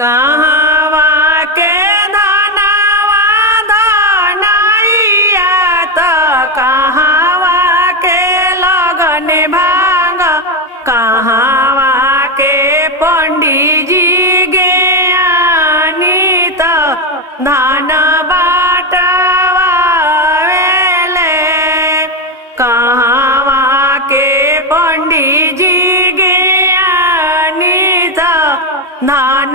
कहवा के धनवा धनैया त कहवा के लगन भांग कहवा के पंडित जी ज्ञानी त धन बाटवावेले कहवा के पंडित जी ज्ञानी त धन